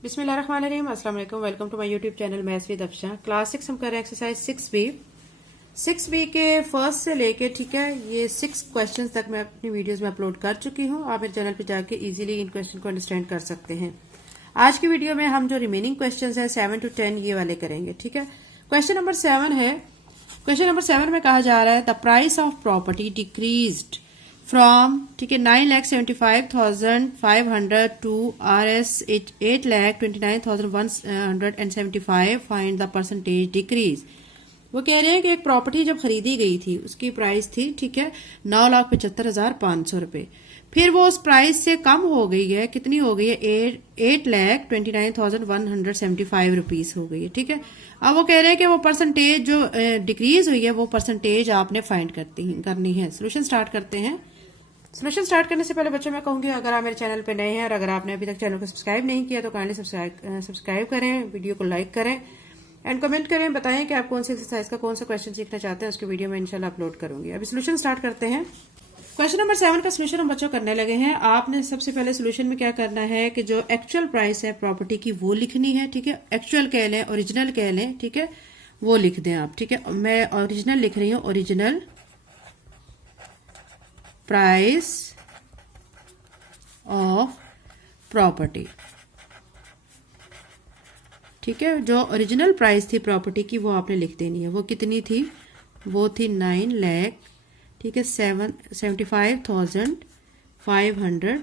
बिस्मिल्लाहिर्रहमानिर्रहीम, अस्सलाम वालेकुम। Welcome to my YouTube channel maths with Afsha. Class 6 हम कर रहे हैं एक्सरसाइज 6B के फर्स्ट से लेके, ठीक है, ये 6 क्वेश्चंस तक मैं अपनी वीडियोस में अपलोड कर चुकी हूँ। आप मेरे चैनल पे जाके इजीली इन क्वेश्चन को अंडरस्टैंड कर सकते हैं। आज की वीडियो में हम जो रिमेनिंग क्वेश्चंस हैं 7 to 10 ये वाले करेंगे, ठीक है। क्वेश्चन नंबर 7 है। क्वेश्चन नंबर 7 में कहा जा रहा है the price of property decreased from, ठीक है, 9,75,500 to RS 8,29,175। Find the percentage decrease. वो कह रहे हैं कि एक प्रॉपर्टी जब खरीदी गई थी उसकी प्राइस थी, ठीक है, 9,75,500 रुपए। फिर वो उस प्राइस से कम हो गई है, कितनी हो गई है, 8,29,175 रुपीज हो गई है, ठीक है। अब वो कह रहे हैं कि वो परसेंटेज जो डिक्रीज हुई है वो परसेंटेज आपने फाइंड करनी है। सोल्यूशन स्टार्ट करते हैं। सोल्यूशन स्टार्ट करने से पहले बच्चों मैं कहूंगी, अगर आप मेरे चैनल पे नए हैं और अगर आपने अभी तक चैनल को सब्सक्राइब नहीं किया तो काइंडली सब्सक्राइब करें, वीडियो को लाइक करें एंड कमेंट करें, बताएं कि आप कौन सी एक्सरसाइज का कौन सा क्वेश्चन सीखना चाहते हैं। उसकी वीडियो में इंशाल्लाह अपलोड करूंगी। अभी सोल्यूशन स्टार्ट करते हैं। क्वेश्चन नंबर 7 का सोल्यूशन हम बच्चों करने लगे हैं। आपने सबसे पहले सोल्यूशन में क्या करना है कि जो एक्चुअल प्राइस है प्रॉपर्टी की वो लिखनी है, ठीक है। एक्चुअल कह लें, ओरिजिनल कह लें, ठीक है, वो लिख दें आप, ठीक है। मैं ओरिजिनल लिख रही हूँ, ओरिजिनल प्राइस ऑफ प्रॉपर्टी, ठीक है। जो ओरिजिनल प्राइस थी प्रॉपर्टी की वो आपने लिख देनी है। वो कितनी थी, वो थी 9 लाख, ठीक है, 75,500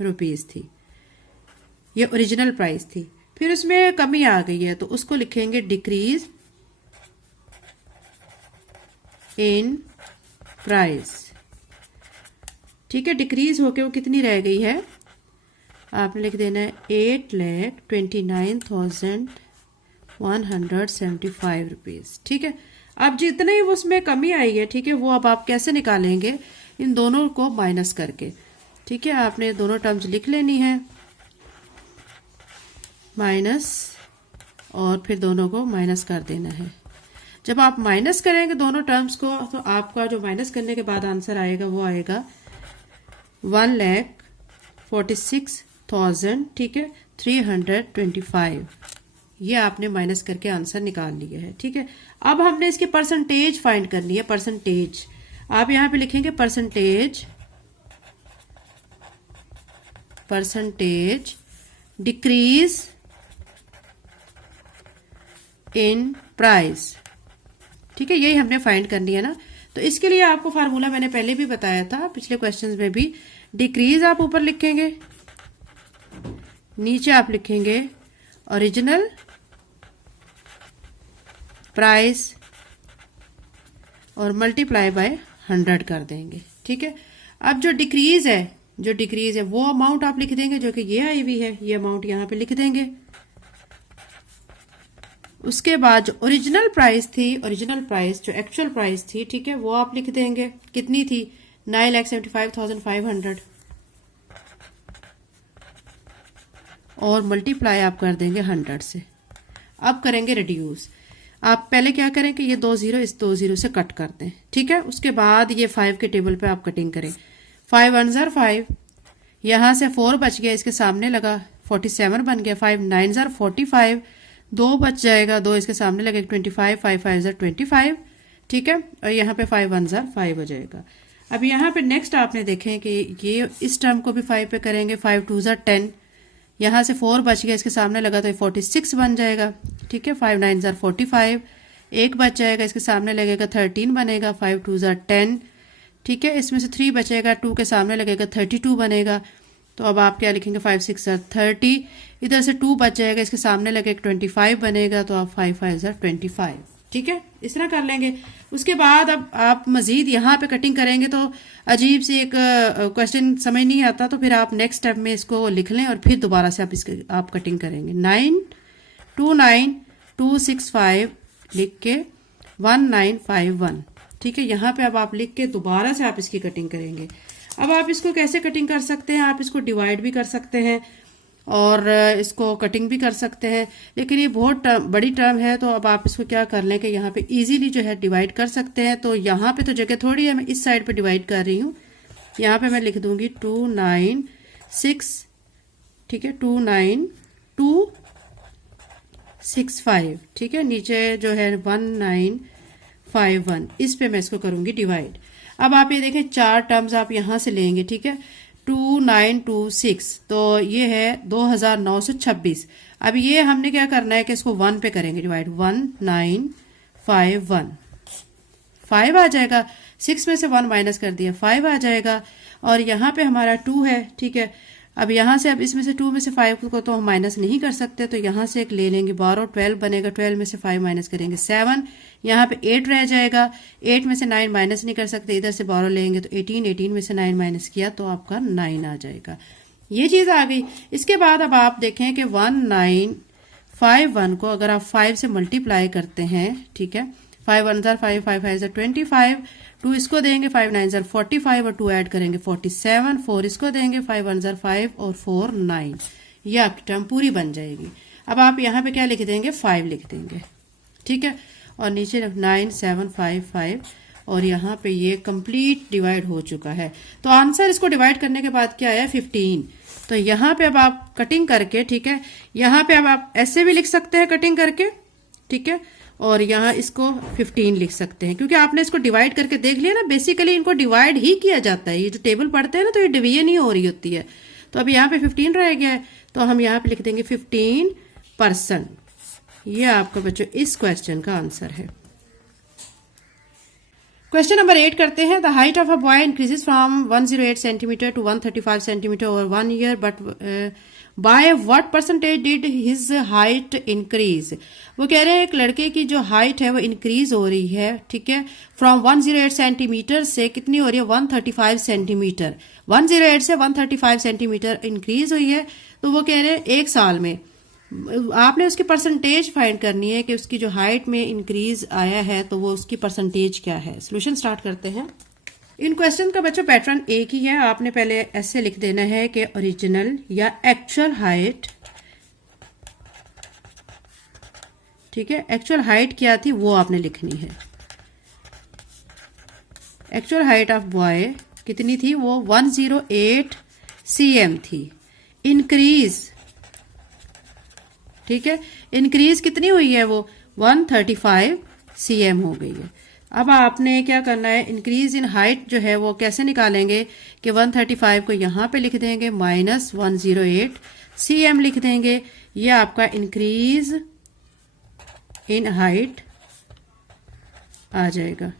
रुपीज थी। ये ओरिजिनल प्राइस थी। फिर उसमें कमी आ गई है तो उसको लिखेंगे डिक्रीज इन प्राइस, ठीक है। डिक्रीज होके वो कितनी रह गई है, आपने लिख देना है 8,29,175 रुपीज, ठीक है। अब जितने ही उसमें कमी आई है, ठीक है, वो अब आप कैसे निकालेंगे, इन दोनों को माइनस करके, ठीक है। आपने दोनों टर्म्स लिख लेनी है, माइनस, और फिर दोनों को माइनस कर देना है। जब आप माइनस करेंगे दोनों टर्म्स को तो आपका जो माइनस करने के बाद आंसर आएगा वो आएगा 1,46,000, ठीक है, 325। ये आपने माइनस करके आंसर निकाल लिया है, ठीक है। अब हमने इसकी परसेंटेज फाइंड करनी है। परसेंटेज आप यहां पे लिखेंगे परसेंटेज डिक्रीज इन प्राइस, ठीक है। यही हमने फाइंड करनी है ना। तो इसके लिए आपको फार्मूला मैंने पहले भी बताया था, पिछले क्वेश्चंस में भी। डिक्रीज आप ऊपर लिखेंगे, नीचे आप लिखेंगे ओरिजिनल प्राइस और मल्टीप्लाई बाय 100 कर देंगे, ठीक है। अब जो डिक्रीज है वो अमाउंट आप लिख देंगे जो कि ये आई हुई है, ये अमाउंट यहां पे लिख देंगे। उसके बाद जो ओरिजिनल प्राइस थी, ओरिजिनल प्राइस जो एक्चुअल प्राइस थी, ठीक है, वो आप लिख देंगे। कितनी थी, 9,75,500, और मल्टीप्लाई आप कर देंगे 100 से। अब करेंगे रिड्यूस। आप पहले क्या करें कि ये 2 0 इस 2 0 से कट कर दें, ठीक है। उसके बाद ये 5 के टेबल पे आप कटिंग करें। 5 1 ज़र 5, यहां से 4 बच गया, इसके सामने लगा 47 बन गया। 5 9 ज़र 45, 2 बच जाएगा, 2 इसके सामने लगेगा 25, 5 5 ज़र 25, ठीक है। और यहाँ पे 5 1 ज़र 5 हो जाएगा। अब यहाँ पे नेक्स्ट आपने देखें कि ये इस टर्म को भी 5 पे करेंगे। 5 2 ज़र 10, यहाँ से 4 बच गया, इसके सामने लगा तो 46 बन जाएगा, ठीक है। 5 9 ज़र 45, 1 बच जाएगा, इसके सामने लगेगा 13 बनेगा। 5 2 ज़र 10, ठीक है। इसमें से 3 बचेगा, 2 के सामने लगेगा 32 बनेगा। तो अब आप क्या लिखेंगे, 5 6 ज़र 30, इधर से 2 बच जाएगा, इसके सामने लगेगा 25 बनेगा। तो आप 5 5 ज़र 25, ठीक है। इस तरह कर लेंगे। उसके बाद अब आप मजीद यहाँ पे कटिंग करेंगे तो अजीब सी एक क्वेश्चन समझ नहीं आता, तो फिर आप नेक्स्ट स्टेप में इसको लिख लें और फिर दोबारा से आप कटिंग करेंगे। 9,29,265 लिख के 1951, ठीक है। यहाँ पे अब आप लिख के दोबारा से आप इसकी कटिंग करेंगे। अब आप इसको कैसे कटिंग कर सकते हैं, आप इसको डिवाइड भी कर सकते हैं और इसको कटिंग भी कर सकते हैं, लेकिन ये बहुत बड़ी टर्म है। तो अब आप इसको क्या कर लें कि यहाँ पे इजीली जो है डिवाइड कर सकते हैं। तो यहाँ पे तो जगह थोड़ी है, मैं इस साइड पे डिवाइड कर रही हूँ। यहाँ पे मैं लिख दूंगी 296, ठीक है, 292 65, ठीक है। नीचे जो है 1951, इस पे मैं इसको करूंगी डिवाइड। अब आप ये देखें 4 टर्म्स आप यहां से लेंगे, ठीक है। 2926, तो ये है 2926। अब ये हमने क्या करना है कि इसको 1 पे करेंगे डिवाइड। 1951, 5 आ जाएगा। 6 में से 1 माइनस कर दिया, 5 आ जाएगा। और यहाँ पे हमारा 2 है, ठीक है। अब यहाँ से, अब इसमें से 2 में से 5 को तो हम माइनस नहीं कर सकते, तो यहाँ से एक ले लेंगे 12, 12 बनेगा। 12 में से 5 माइनस करेंगे 7, यहाँ पे 8 रह जाएगा। 8 में से 9 माइनस नहीं कर सकते, इधर से 12 लेंगे तो 18, 18 में से 9 माइनस किया तो आपका 9 आ जाएगा। ये चीज़ आ गई। इसके बाद अब आप देखें कि 1951 को अगर आप 5 से मल्टीप्लाई करते हैं, ठीक है। 5 1 5, 5 5 25, 2 इसको देंगे, 5 9 45 और 2 ऐड करेंगे 47, 4 इसको देंगे, 5 1 5 और 4 9। ये आपकी टर्म पूरी बन जाएगी। अब आप यहाँ पे क्या लिख देंगे, 5 लिख देंगे, ठीक है। और नीचे 9755 और यहाँ पे ये कंप्लीट डिवाइड हो चुका है। तो आंसर इसको डिवाइड करने के बाद क्या आया, 15। तो यहाँ पे अब आप कटिंग करके, ठीक है, यहाँ पे अब आप ऐसे भी लिख सकते हैं कटिंग करके, ठीक है। और यहाँ इसको 15 लिख सकते हैं, क्योंकि आपने इसको डिवाइड करके देख लिया ना। बेसिकली इनको डिवाइड ही किया जाता है, ये जो टेबल पढ़ते हैं ना, तो ये डिवीजन ही हो रही होती है। तो अब यहाँ पे 15 रह गया है, तो हम यहाँ पे लिख देंगे 15%। ये आपका बच्चों इस क्वेश्चन का आंसर है। क्वेश्चन नंबर 8 करते हैं। The height of a boy increases from 108 centimetre to 135 centimetre over 1 year, but by what percentage did his height increase. वो कह रहे हैं एक लड़के की जो हाइट है वो इंक्रीज हो रही है, ठीक है। फ्रॉम 108 सेंटीमीटर से कितनी हो रही है, 135 सेंटीमीटर। 108 से 135 सेंटीमीटर इंक्रीज हुई है। तो वो कह रहे हैं 1 साल में आपने उसकी परसेंटेज फाइंड करनी है कि उसकी जो हाइट में इंक्रीज आया है तो वो उसकी परसेंटेज क्या है। सॉल्यूशन स्टार्ट करते हैं। इन क्वेश्चन का बच्चों पैटर्न एक ही है। आपने पहले ऐसे लिख देना है कि ओरिजिनल या एक्चुअल हाइट, ठीक है। एक्चुअल हाइट क्या थी वो आपने लिखनी है। एक्चुअल हाइट ऑफ बॉय कितनी थी, वो 108 cm थी। इंक्रीज, ठीक है, इंक्रीज कितनी हुई है, वो 135 cm हो गई है। अब आपने क्या करना है, इंक्रीज इन हाइट जो है वो कैसे निकालेंगे कि 135 को यहाँ पे लिख देंगे माइनस 108 cm लिख देंगे। ये आपका इंक्रीज इन हाइट आ जाएगा,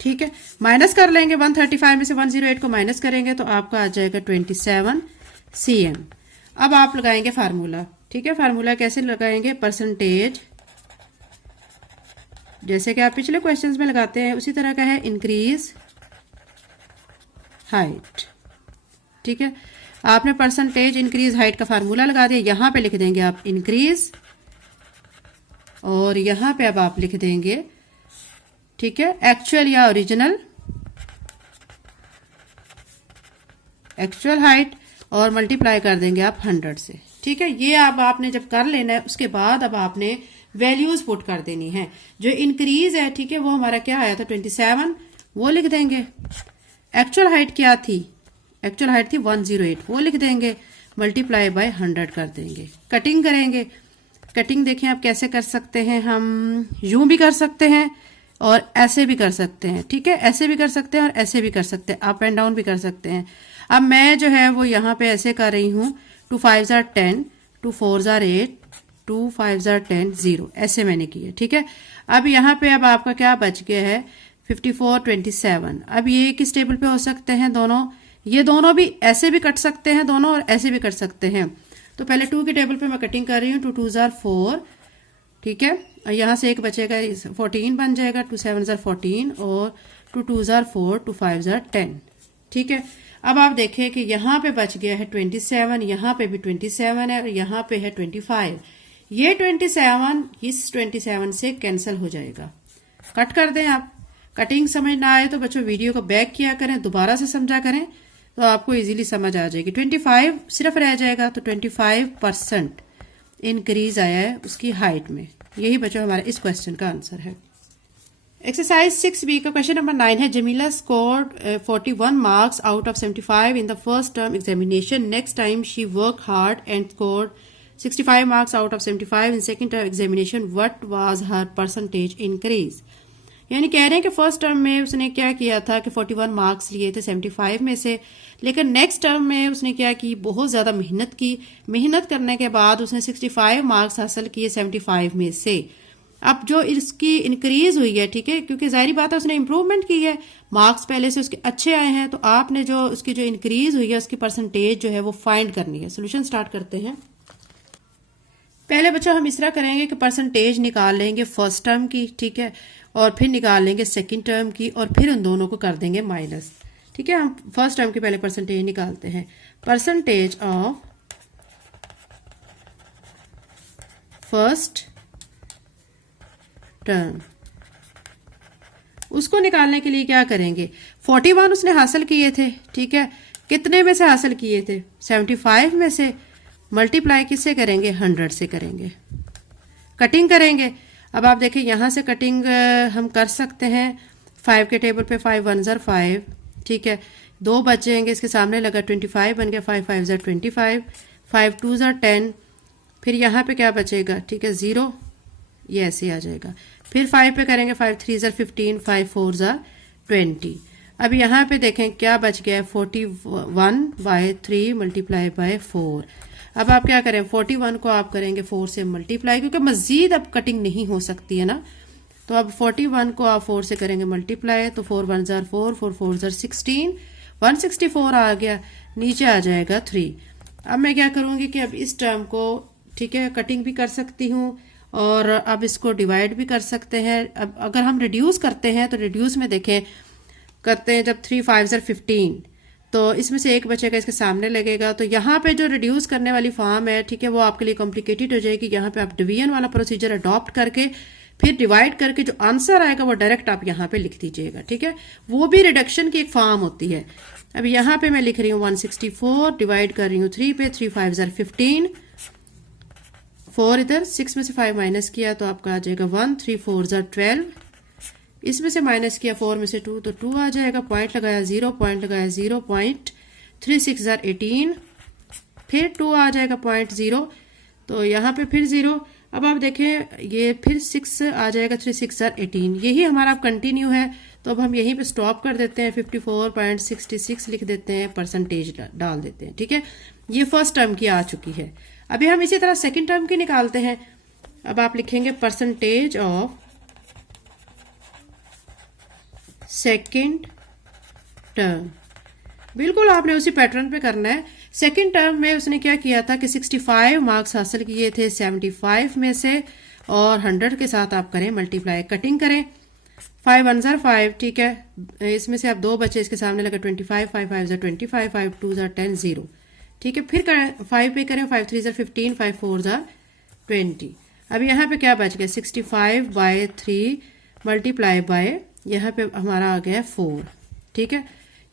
ठीक है। माइनस कर लेंगे 135 में से 108 को माइनस करेंगे तो आपका आ जाएगा 27 cm। अब आप लगाएंगे फार्मूला, ठीक है। फार्मूला कैसे लगाएंगे, परसेंटेज, जैसे कि आप पिछले क्वेश्चंस में लगाते हैं उसी तरह का है, इंक्रीज हाइट, ठीक है। आपने परसेंटेज इंक्रीज हाइट का फार्मूला लगा दिया। यहां पे लिख देंगे आप इंक्रीज और यहां पे अब आप लिख देंगे, ठीक है, एक्चुअल या ओरिजिनल, एक्चुअल हाइट और मल्टीप्लाई कर देंगे आप 100 से, ठीक है। ये अब आपने जब कर लेना है उसके बाद अब आपने वैल्यूज पुट कर देनी है। जो इंक्रीज है, ठीक है, वो हमारा क्या आया था 27, वो लिख देंगे। एक्चुअल हाइट क्या थी, एक्चुअल हाइट थी 108, वो लिख देंगे, मल्टीप्लाई बाय 100 कर देंगे। कटिंग करेंगे। कटिंग देखें आप कैसे कर सकते हैं, हम यूं भी कर सकते हैं और ऐसे भी कर सकते हैं, ठीक है। ऐसे भी कर सकते हैं और ऐसे भी कर सकते हैं, अप एंड डाउन भी कर सकते हैं। अब मैं जो है वो यहाँ पे ऐसे कर रही हूँ, 2 5 are 10, 2 4 are 8, 2 5 are 10, 0, ऐसे मैंने किया, ठीक है। अब यहाँ पे अब आपका क्या बच गया है, 54 27। अब ये किस टेबल पे हो सकते हैं दोनों, ये दोनों भी ऐसे भी कट सकते हैं दोनों और ऐसे भी कट सकते हैं। तो पहले 2 के टेबल पे मैं कटिंग कर रही हूँ, 2 2s are 4, ठीक है। और यहाँ से एक बचेगा 14 बन जाएगा, 2 7s are 14 और 2 2s are 4, 2 5s are 10, ठीक है। अब आप देखें कि यहाँ पे बच गया है 27, यहाँ पे भी 27 है और यहाँ पे है 25। ये 27 इस 27 से कैंसिल हो जाएगा। कट कर दें आप। कटिंग समझ ना आए तो बच्चों वीडियो को बैक किया करें, दोबारा से समझा करें तो आपको इजीली समझ आ जाएगी। 25 सिर्फ रह जाएगा, तो 25% इंक्रीज आया है उसकी हाइट में। यही बच्चों हमारा इस क्वेश्चन का आंसर है। एक्सरसाइज 6B का क्वेश्चन नंबर 9 है। Jamila scored 41 marks out of 75 in the first term examination. Next time she worked hard and scored 65 marks out of 75 in second term examination, what was her percentage increase. यानी कह रहे हैं कि first term में उसने क्या किया था कि 41 मार्क्स लिए थे 75 में से, लेकिन नेक्स्ट टर्म में उसने क्या की, बहुत ज़्यादा मेहनत की। मेहनत करने के बाद उसने 65 मार्क्स हासिल किए 75 में से। अब जो इसकी इंक्रीज हुई है, ठीक है, क्योंकि जाहिर बात है उसने इंप्रूवमेंट की है, मार्क्स पहले से उसके अच्छे आए हैं, तो आपने जो उसकी जो इंक्रीज हुई है उसकी परसेंटेज जो है वो फाइंड करनी है। सोल्यूशन स्टार्ट करते हैं। पहले बच्चों हम इस तरह करेंगे कि परसेंटेज निकाल लेंगे फर्स्ट टर्म की, ठीक है, और फिर निकाल लेंगे सेकंड टर्म की, और फिर उन दोनों को कर देंगे माइनस। ठीक है, हम फर्स्ट टर्म की पहले परसेंटेज निकालते हैं। परसेंटेज ऑफ फर्स्ट टर्म, उसको निकालने के लिए क्या करेंगे, 41 उसने हासिल किए थे, ठीक है, कितने में से हासिल किए थे, 75 में से। मल्टीप्लाई किससे करेंगे, 100 से करेंगे। कटिंग करेंगे। अब आप देखिए यहाँ से कटिंग हम कर सकते हैं। 5 के टेबल पे 5 1 ज़र 5, ठीक है, 2 बचेंगे, इसके सामने लगा 25 बन गया, 5 5 ज़र 25, 5 2 ज़र 10, फिर यहाँ पे क्या बचेगा, ठीक है, 0, ये ऐसे आ जाएगा। फिर 5 पे करेंगे, 5 3 ज़र 15, 5 4 ज़र 20। अब यहाँ पे देखें क्या बच गया है, 41/3 मल्टीप्लाई बाय 4। अब आप क्या करें, 41 को आप करेंगे 4 से मल्टीप्लाई, क्योंकि मजीद अब कटिंग नहीं हो सकती है ना, तो अब 41 को आप 4 से करेंगे मल्टीप्लाई, तो 4 1 ज़र 4, 4 4 ज़र 16, 164 आ गया, नीचे आ जाएगा 3। अब मैं क्या करूँगी कि अब इस टर्म को, ठीक है, कटिंग भी कर सकती हूँ और अब इसको डिवाइड भी कर सकते हैं। अब अगर हम रिड्यूस करते हैं तो रिड्यूस में देखें करते हैं, जब 3 5 ज़र 15, तो इसमें से एक बचेगा, इसके सामने लगेगा, तो यहाँ पे जो रिड्यूस करने वाली फॉर्म है, ठीक है, वो आपके लिए कॉम्प्लिकेटेड हो जाएगी। यहाँ पे आप डिवीजन वाला प्रोसीजर अडॉप्ट करके फिर डिवाइड करके जो आंसर आएगा वो डायरेक्ट आप यहाँ पे लिख दीजिएगा, ठीक है, वो भी रिडक्शन की एक फॉर्म होती है। अब यहाँ पे मैं लिख रही हूँ 164, डिवाइड कर रही हूँ 3 पे, 3 5 ज़र 15, 4 इधर, 6 में से 5 माइनस किया तो आपका आ जाएगा 1, 3 4 ज़र 12, इसमें से माइनस किया 4 में से 2 तो 2 आ जाएगा, पॉइंट लगाया 0, पॉइंट लगाया 0, पॉइंट 3 6 ज़र 18, फिर 2 आ जाएगा पॉइंट 0, तो यहाँ पे फिर 0। अब आप देखें ये फिर 6 आ जाएगा, 3 6 ज़र 18, यही हमारा अब कंटिन्यू है, तो अब हम यहीं पे स्टॉप कर देते हैं, 54.66 लिख देते हैं, परसेंटेज डाल देते हैं, ठीक है। ये फर्स्ट टर्म की आ चुकी है। अभी हम इसी तरह सेकेंड टर्म की निकालते हैं। अब आप लिखेंगे परसेंटेज ऑफ सेकेंड टर्म, बिल्कुल आपने उसी पैटर्न पे करना है। सेकेंड टर्म में उसने क्या किया था कि 65 मार्क्स हासिल किए थे 75 में से, और 100 के साथ आप करें मल्टीप्लाई, कटिंग करें। 5 1 ज़र 5, ठीक है, इसमें से आप 2 बचे, इसके सामने लगा 25, 5 5 ज़र 25, 5 2 ज़र 10, 0, ठीक है, फिर करें 5 पे करें, 5 3 ज़र 15, 5 4 ज़र 20। अब यहाँ पे क्या बच गया, 65/3 मल्टीप्लाई बाय, यहाँ पे हमारा आ गया 4, ठीक है,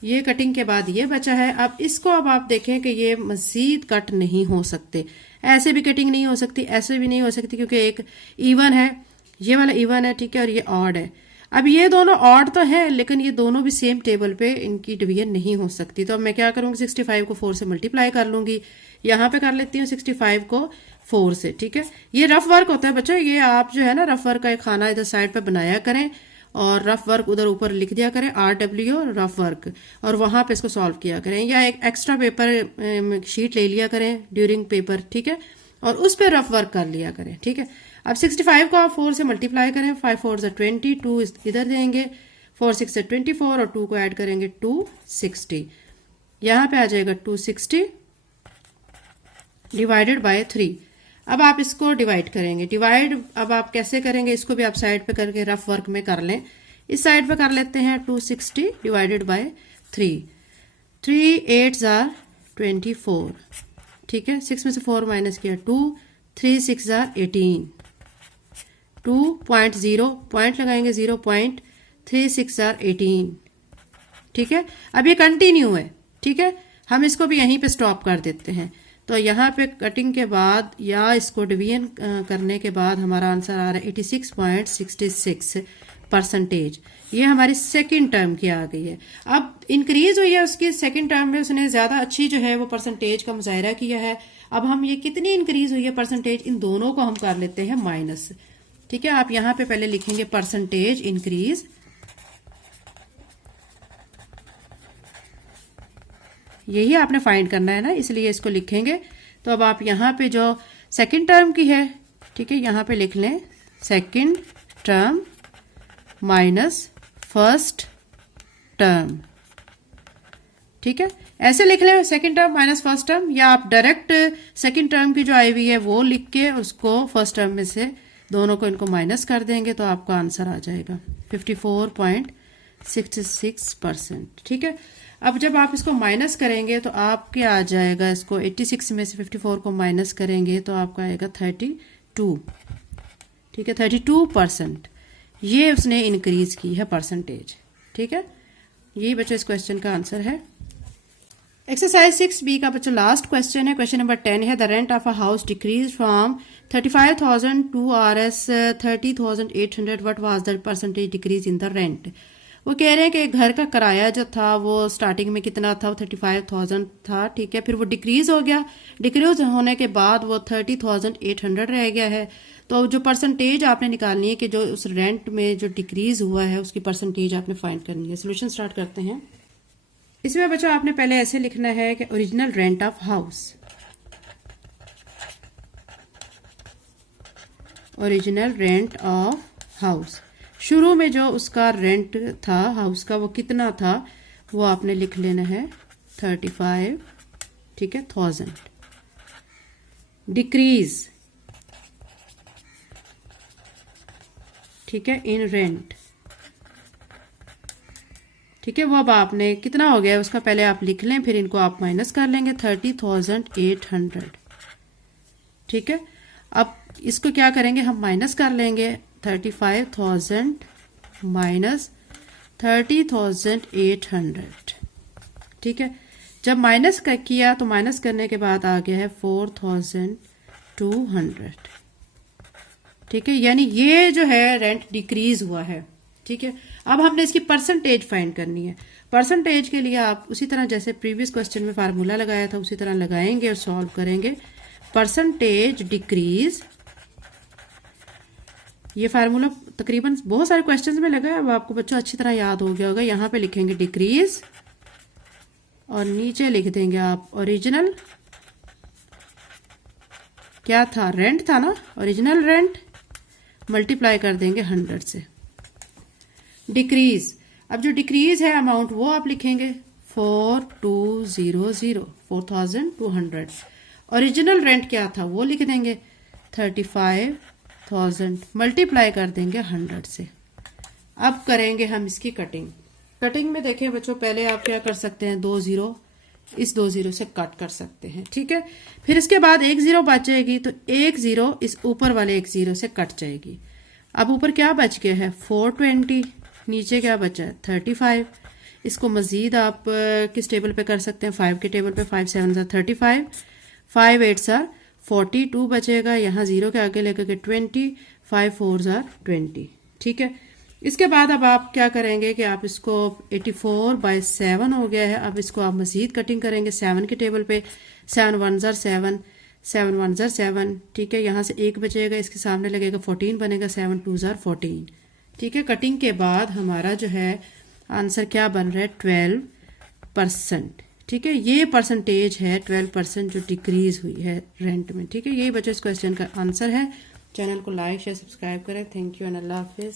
ये कटिंग के बाद ये बचा है। अब इसको अब आप देखें कि ये मजीद कट नहीं हो सकते, ऐसे भी कटिंग नहीं हो सकती, ऐसे भी नहीं हो सकती, क्योंकि एक इवन है, ये वाला इवन है, ठीक है, और ये ऑड है। अब ये दोनों ऑड तो है, लेकिन ये दोनों भी सेम टेबल पे इनकी डिवीजन नहीं हो सकती, तो अब मैं क्या करूँगी, 65 को 4 से मल्टीप्लाई कर लूँगी, यहाँ पे कर लेती हूँ 65 को 4 से, ठीक है। ये रफ वर्क होता है बच्चों, ये आप जो है ना रफ वर्क का एक खाना इधर साइड पे बनाया करें, और रफ वर्क उधर ऊपर लिख दिया करें, RW रफ वर्क, और वहां पे इसको सॉल्व किया करें, या एक एक्स्ट्रा पेपर शीट ले लिया करें ड्यूरिंग पेपर, ठीक है, और उस पर रफ वर्क कर लिया करें, ठीक है। अब 65 को आप 4 से मल्टीप्लाई करें, 5 4 ज़र 20, 2 इधर देंगे, 4 6 से 24, और 2 को ऐड करेंगे 260, यहाँ पे आ जाएगा 260 डिवाइडेड बाय 3। अब आप इसको डिवाइड करेंगे, डिवाइड अब आप कैसे करेंगे, इसको भी आप साइड पे करके रफ वर्क में कर लें। इस साइड पे कर लेते हैं 260 डिवाइडेड बाय 3, 3 8 ज़र 24, ठीक है, 6 में से 4 माइनस किया 2, 3 6 ज़र 18, 2.0 पॉइंट लगाएंगे 0.36 ज़र 18, ठीक है। अब ये कंटिन्यू है, ठीक है, हम इसको भी यहीं पे स्टॉप कर देते हैं। तो यहाँ पे कटिंग के बाद या इसको डिवीजन करने के बाद हमारा आंसर आ रहा है 86.66 परसेंटेज। ये हमारी सेकंड टर्म की आ गई है। अब इंक्रीज हुई है उसकी सेकंड टर्म में, उसने ज्यादा अच्छी जो है वो परसेंटेज का मुजाहिरा किया है। अब हम ये कितनी इंक्रीज हुई है परसेंटेज, इन दोनों को हम कर लेते हैं माइनस। ठीक है, आप यहां पे पहले लिखेंगे परसेंटेज इंक्रीज, यही आपने फाइंड करना है ना, इसलिए इसको लिखेंगे। तो अब आप यहां पे जो सेकंड टर्म की है, ठीक है, यहां पे लिख लें second term minus first term. ठीक है, ऐसे लिख लें second term minus first term, या आप डायरेक्ट सेकंड टर्म की जो आई हुई है वो लिख के उसको फर्स्ट टर्म में से दोनों को इनको माइनस कर देंगे तो आपका आंसर आ जाएगा 54.66%। ठीक है, अब जब आप इसको माइनस करेंगे तो आपके आ जाएगा, इसको 86 में से 54 को माइनस करेंगे तो आपका आएगा 32। ठीक है, 32% ये उसने इंक्रीज की है परसेंटेज। ठीक है, यही बच्चों इस क्वेश्चन का आंसर है। एक्सरसाइज 6B का बच्चों लास्ट क्वेश्चन है, क्वेश्चन नंबर 10 है। The rent of a house decrease from 35,000 to Rs 30,800, what was the percentage decrease in the rent. वो कह रहे हैं कि घर का किराया जो था वो स्टार्टिंग में कितना था, वो 35,000 था। ठीक है, फिर वो डिक्रीज हो गया, डिक्रीज होने के बाद वो 30,800 रह गया है। तो जो परसेंटेज आपने निकालनी है कि जो उस रेंट में जो डिक्रीज हुआ है उसकी परसेंटेज आपने फाइंड करनी है। सोल्यूशन स्टार्ट करते हैं। इसमें बच्चों आपने पहले ऐसे लिखना है कि original rent of house, original rent of house, शुरू में जो उसका रेंट था हाउस का वो कितना था, वो आपने लिख लेना है 35, ठीक है, 1000। डिक्रीज, ठीक है, इन रेंट, ठीक है, वो अब आपने कितना हो गया उसका पहले आप लिख लें, फिर इनको आप माइनस कर लेंगे 30,800। ठीक है, अब इसको क्या करेंगे, हम माइनस कर लेंगे 35,000 माइनस 30,800। ठीक है, जब माइनस किया तो माइनस करने के बाद आ गया है 4,200। ठीक है, यानी ये जो है रेंट डिक्रीज हुआ है। ठीक है, अब हमने इसकी परसेंटेज फाइंड करनी है। परसेंटेज के लिए आप उसी तरह जैसे प्रीवियस क्वेश्चन में फार्मूला लगाया था उसी तरह लगाएंगे और सॉल्व करेंगे। परसेंटेज डिक्रीज, ये फार्मूला तकरीबन बहुत सारे क्वेश्चंस में लगा है, अब आपको बच्चों अच्छी तरह याद हो गया होगा। यहां पे लिखेंगे डिक्रीज और नीचे लिख देंगे आप ओरिजिनल, क्या था, रेंट था ना, ओरिजिनल रेंट मल्टीप्लाई कर देंगे 100 से। डिक्रीज, अब जो डिक्रीज है अमाउंट वो आप लिखेंगे 4,200 ओरिजिनल रेंट क्या था वो लिख देंगे 35,000 मल्टीप्लाई कर देंगे 100 से। अब करेंगे हम इसकी कटिंग। कटिंग में देखें बच्चों, पहले आप क्या कर सकते हैं, 2 0 इस 2 0 से कट कर सकते हैं। ठीक है, फिर इसके बाद 1 0 बचेगी तो 1 0 इस ऊपर वाले 1 0 से कट जाएगी। अब ऊपर क्या बच गया है 420, नीचे क्या बचा है 35। इसको मजीद आप किस टेबल पे कर सकते हैं, 5 के टेबल पे। 5 7 35, 5 8 42 बचेगा, यहाँ 0 के आगे लेकर के 20, 5 4 20। ठीक है, इसके बाद अब आप क्या करेंगे कि आप इसको 84/7 हो गया है, अब इसको आप मजीद कटिंग करेंगे 7 के टेबल पे। 7 1 7, 7 1 7। ठीक है, यहाँ से 1 बचेगा, इसके सामने लगेगा 14 बनेगा, 7 2 14। ठीक है, कटिंग के बाद हमारा जो है आंसर क्या बन रहा है 12%। ठीक है, ये परसेंटेज है 12% जो डिक्रीज हुई है रेंट में। ठीक है, यही बच्चों इस क्वेश्चन का आंसर है। चैनल को लाइक शेयर सब्सक्राइब करें। Thank you and Allah Hafiz.